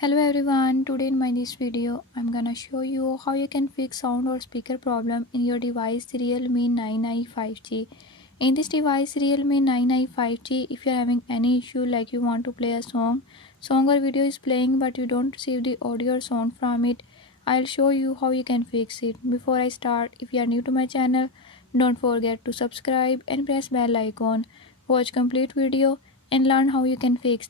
Hello everyone, today in my this video I'm gonna show you how you can fix sound or speaker problem in your device Realme 9i 5G. In this device Realme 9i 5G, if you're having any issue like you want to play a song or video is playing but you don't receive the audio or sound from it, I'll show you how you can fix it. Before I start, if you are new to my channel, don't forget to subscribe and press bell icon. Watch complete video and learn how you can fix.